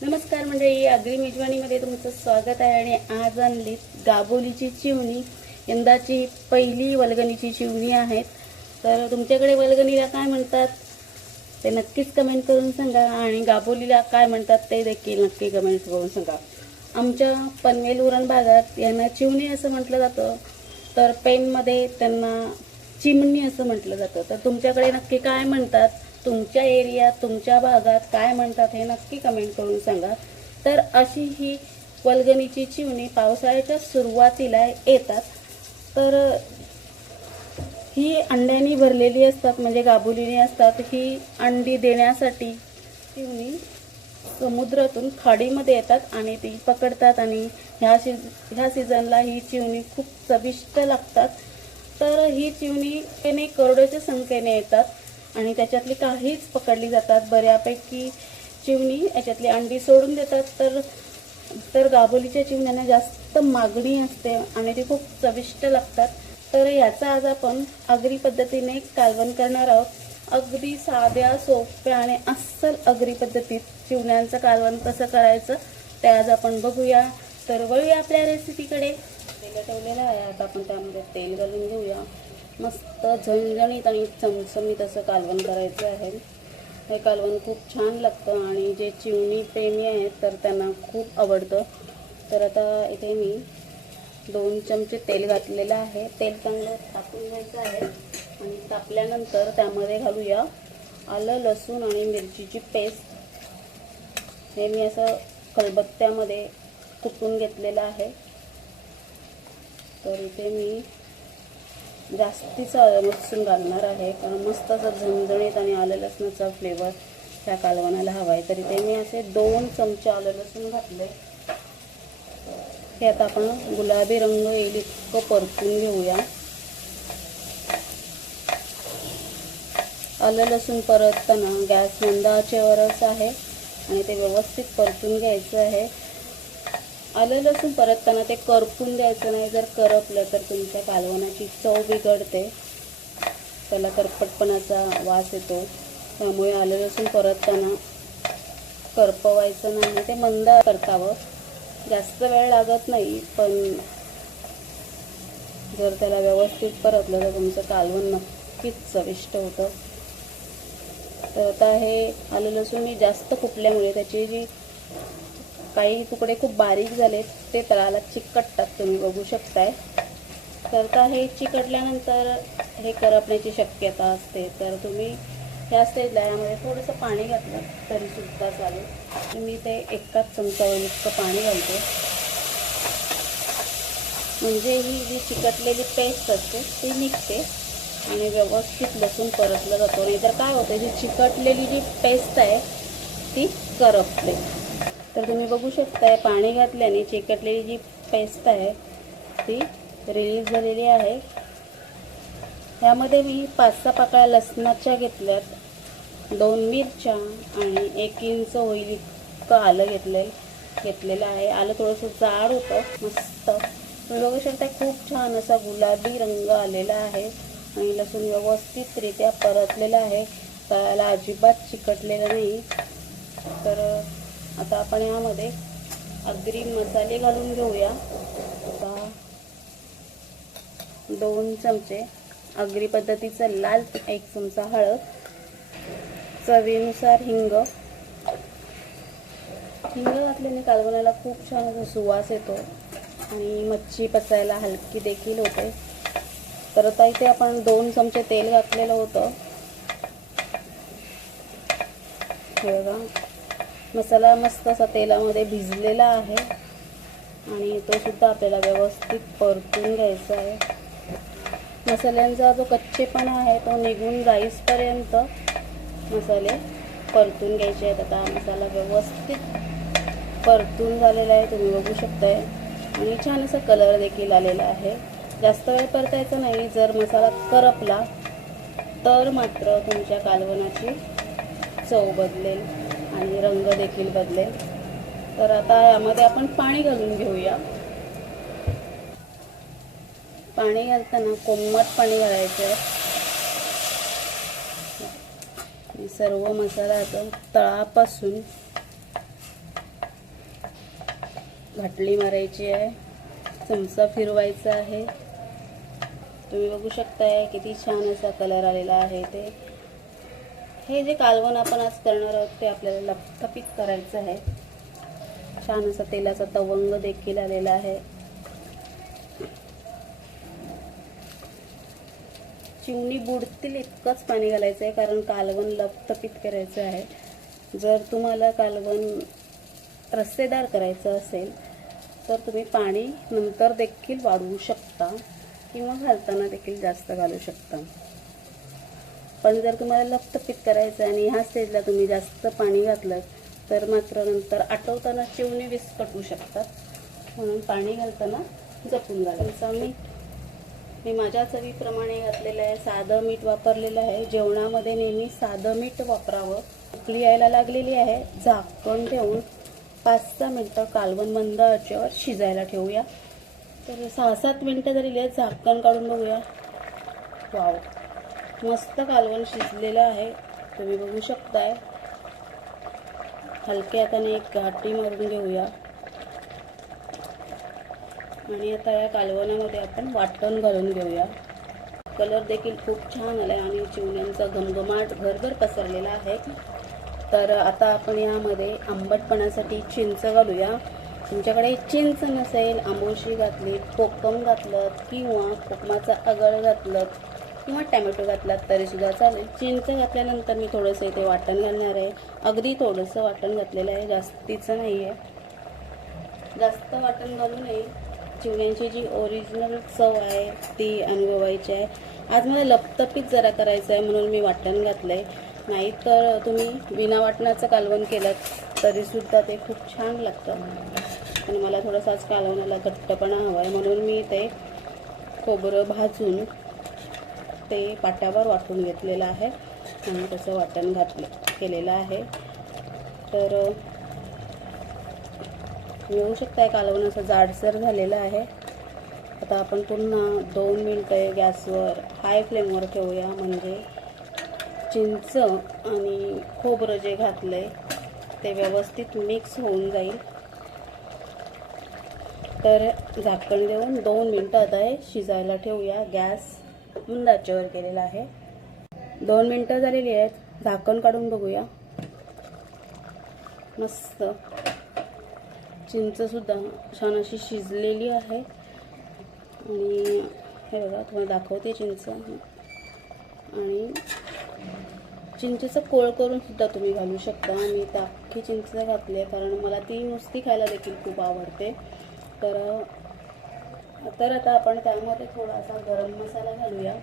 नमस्कार मंडळी, आगरी मेजवानीमध्ये तुमचं स्वागत आहे. आणि आज आणली गाबोलीची चिवणी. यंदाची पहिली वल्गणीची चिवणी आहेत. तर तुमच्याकडे वल्गणीला काय म्हणतात ते नक्कीच कमेंट करून सांगा, आणि गाबोलीला काय म्हणतात ते देखील नक्की कमेंट करून सांगा. आमच्या पनवेल उरण भागात यांना चिवणी असं म्हटलं जातं, तर पेनमध्ये त्यांना चिमणी असं म्हटलं जातं. तर तुमच्याकडे नक्की काय म्हणतात, तुमच्या एरियात तुमच्या भागात काय म्हणतात हे नक्की कमेंट करून सांगा. तर अशी ही वल्गणीची चिवणी पावसाळ्याच्या सुरुवातीला येतात. तर ही अंड्यानी भरलेली असतात, म्हणजे गाबोलीने असतात. ही अंडी देण्यासाठी चिवणी समुद्रातून खाडीमध्ये येतात आणि ती पकडतात, आणि ह्या सीझनला ही चिवणी खूप चविष्ट लागतात. तर ही चिवणी करोडोच्या संख्येने येतात आणि त्याच्यातली काहीच पकडली जातात. बऱ्यापैकी चिवणी याच्यातली अंडी सोडून देतात. तर गाबोलीच्या चिवण्यांना जास्त मागणी असते आणि ती खूप चविष्ट लागतात. तर याचा आज आपण आगरी पद्धतीने कालवण करणार आहोत. अगदी साध्या, सोप्या आणि अस्सल आगरी पद्धतीत चिवण्यांचं कालवण कसं करायचं ते आज आपण बघूया. तर वळूया आपल्या रेसिपीकडे. तेल ठेवलेलं आहे, आता आपण त्यामध्ये तेल घालून घेऊया. मस्त झणझणीत आणि चमचमीत असं कालवण करायचं आहे. हे कालवण खूप छान लागतं आणि जे चिवणी प्रेमी आहेत तर त्यांना खूप आवडतं. तर आता इथे मी 2 चमचे तेल घातलेलं आहे. तेल चांगलं तापून घ्यायचं आहे आणि तापल्यानंतर त्यामध्ये घालूया आलं, लसूण आणि मिरचीची पेस्ट. हे मी असं खलबत्त्यामध्ये कुटून घेतलेलं आहे. तर इथे मी जास्तीचं आलं लसूण घालणार आहे, कारण मस्त असं झणझणीत आणि आलं लसणाचा फ्लेवर ह्या कालवणाला हवा आहे. तर इथे मी असे 2 चमचे आलं लसूण घातले. हे आता आपण गुलाबी रंग येईल इतकं परतून घेऊया. आलं लसूण परतताना गॅस मंद आचेवरच आहे आणि ते व्यवस्थित परतून घ्यायचं आहे. आलं लसूण परतताना ते करपून द्यायचं नाही. जर करपलं तर तुमच्या कालवणाची चव बिघडते, त्याला करपटपणाचा वास येतो. त्यामुळे आलं लसूण परतताना करपवायचं नाही, ते मंद परतावं. जास्त वेळ लागत नाही, पण जर त्याला व्यवस्थित परतलं तर तुमचं कालवण नक्कीच चविष्ट होतं. तर आता हे आलं लसूण मी जास्त फुटल्यामुळे त्याची जी काही तुकडे खूप बारीक झाले ते तळाला चिकटतात, तुम्ही बघू शकताय. तर आता हे चिकटल्यानंतर हे करपण्याची शक्यता असते. तर तुम्ही ह्या स्टेजला यामध्ये थोडंसं पाणी घातलं तरी सुद्धा चालेल. मी ते एकाच चमचावर इतकं पाणी घालते, म्हणजे ही जी चिकटलेली पेस्ट असते ती निघते आणि व्यवस्थित लसूण परतलं जातो. नाही तर काय होतं, जी चिकटलेली जी पेस्ट आहे ती करपते. तर तुम्ही बघू शकताय पाणी घातल्याने चिकटलेली जी पेस्ट आहे ती रिलीज झालेली आहे. ह्यामध्ये मी 5-6 पाकळ्या लसणाच्या घेतल्यात, 2 मिरच्या आणि 1 इंच होईल इतकं आलं घेतलेलं आहे. आलं थोडंसं जाड होतं, मस्त. तुम्ही बघू शकता खूप छान असा गुलाबी रंग आलेला आहे आणि लसूण व्यवस्थितरित्या परतलेला आहे, त्याला अजिबात चिकटलेलं नाही. तर आता आपण यामध्ये आगरी मसाले घालून घेऊया. आता 2 चमचे आगरी पद्धतीचं लाल, 1 चमचा हळद, चवीनुसार हिंग. हिंग घातल्याने कालवणाला खूप छान असा सुवास येतो आणि मच्छी पचायला हलकी देखील होते. तर आता इथे आपण 2 चमचे तेल घातलेलं होतं. हे बघा, मसाला मस्त असा तेलामध्ये भिजलेला आहे आणि तो सुद्धा आपल्याला व्यवस्थित परतून घ्यायचा आहे. मसाल्यांचा जो कच्चेपणा आहे तो निघून जाईपर्यंत मसाले परतून घ्यायचे आहेत. आता मसाला व्यवस्थित परतून झालेला आहे, तुम्ही बघू शकताय, आणि छान असा कलर देखील आलेला आहे. जास्त वेळ परतायचा नाही. जर मसाला करपला तर मात्र तुमच्या कालवणाची चव बदलेल आणि रंग देखील बदलेल. तर आता यामध्ये आपण पाणी घालून घेऊया. पाणी घालताना कोमट पाणी घालायचं आहे. सर्व मसाला आता तळापासून घाटली मारायची आहे, चमचा फिरवायचा आहे. तुम्ही बघू शकताय किती छान असा कलर आलेला आहे. ते हे जे कालवण आपण आज करणार आहोत ते आपल्याला लपथपीत करायचं आहे. छान असा तेलाचा तवंग देखील आलेला आहे. चिवणी बुडतील इतकंच पाणी घालायचं आहे, कारण कालवण लपथपीत करायचं आहे. जर तुम्हाला कालवण रस्सेदार करायचं असेल तर तुम्ही पाणी नंतर देखील वाढवू शकता किंवा घालताना देखील जास्त घालू शकता. पण जर तुम्हाला लपथपीत करायचं आणि ह्या स्टेजला तुम्ही जास्त पाणी घातलं तर मात्र नंतर आटवताना चिवणी विस्कटू शकतात. म्हणून पाणी घालताना जपून घालायचं. मी माझ्या चवीप्रमाणे घातलेलं आहे. साधं मीठ वापरलेलं आहे. जेवणामध्ये नेहमी साधं मीठ वापरावं. उकळी यायला लागलेली आहे. झाकण ठेवून 5-6 मिनटं कालवण मंद आचेवर शिजायला ठेवूया. तर 6-7 मिनटं झालेली आहेत. झाकण काढून बघूया. वाव, मस्त कालवण शिजलेलं आहे. तुम्ही बघू शकताय. हलक्या हाताने एक घाटी मारून घेऊया आणि आता या कालवणामध्ये आपण वाटण घालून घेऊया. कलर देखील खूप छान आला आणि चिवण्यांचा घमघमाट घरभर पसरलेला आहे. तर आता आपण यामध्ये आंबटपणासाठी चिंच घालूया. तुमच्याकडे चिंच नसेल, आंबोशी घातली, कोकम घातलं किंवा कोकमाचा अगळ घातलं किंवा टॅमॅटो घातलात तरीसुद्धा चालेल. चिंच घातल्यानंतर मी थोडंसं इथे वाटण घालणार आहे. अगदी थोडंसं वाटण घातलेलं आहे, जास्तीचं नाही आहे. जास्त वाटण घालू नये. चिवण्यांची जी ओरिजिनल चव आहे ती अनुभवायची आहे. आज मला लपतपीत जरा करायचं आहे म्हणून मी वाटण घातलं आहे. नाहीतर तुम्ही बिना वाटणाचं कालवण केलं तरीसुद्धा ते खूप छान लागतं. आणि मला थोडंसं आज कालवणाला घट्टपणा हवा आहे म्हणून मी ते खोबरं भाजून ते पाट्यावर वाटून घेतलेलं आहे आणि तसं वाटण केलेलं आहे. तर मिळू शकताय कालवण असं जाडसर झालेलं आहे. आता आपण पुन्हा 2 मिनटं गॅसवर हाय फ्लेमवर ठेवूया, म्हणजे चिंच आणि खोबरं जे घातलंय ते व्यवस्थित मिक्स होऊन जाईल. तर झाकण देऊन 2 मिनटं आता हे शिजायला ठेवूया. गॅस मंद आचेवर केलेला आहे. 2 मिनटं झालेली आहेत. झाकण काढून बघूया. मस्त चिंचसुद्धा छान अशी शिजलेली आहे. आणि हे बघा, तुम्हाला दाखवते चिंच. आणि चिंचेचं कोळ करून सुद्धा तुम्ही घालू शकता. मी तर अख्खी चिंच घातली आहे कारण मला ती नुसती खायला देखील खूप आवडते. तर आता आपण त्यामध्ये थोडासा गरम मसाला घालूया.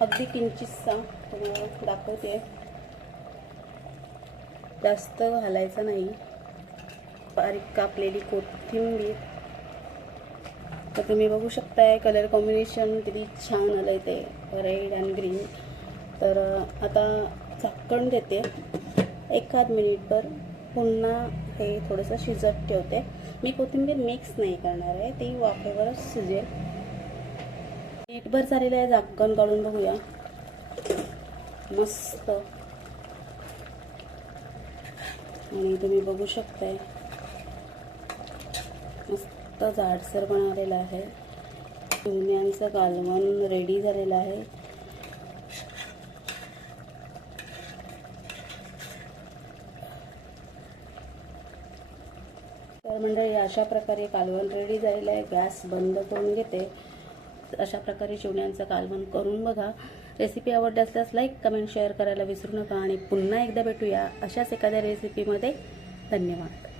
अगदी किंचितसा तुम्हाला दाखवते, जास्त घालायचा नाही. बारीक कापलेली कोथिंबीर. तर तुम्ही बघू शकताय कलर कॉम्बिनेशन किती छान आलंय ते रेड अँड ग्रीन. तर आता झाकण देते 1-8 मिनिटभर. पुन्हा हे थोडंसं शिजत ठेवते. मी कोथिंबीर मिक्स नाही करणार आहे, ती वाफेवरच शिजेल. मिनिटभर झालेलं आहे. झाकण काढून बघूया. मस्त. आणि तुम्ही बघू शकताय मस्त जाडसर बनवलेलं आहे. चिवण्यांचं कालवण रेडी झालेलं आहे. तर मंडळी, अशा प्रकारे कालवण रेडी झालेलं आहे. गॅस बंद करून घेते. अशा प्रकारे चिवण्यांचं कालवण करून बघा. रेसिपी आवडली असल्यास लाईक, कमेंट, शेअर करायला विसरू नका. आणि पुन्हा एकदा भेटूया अशाच एखाद्या रेसिपीमध्ये. धन्यवाद.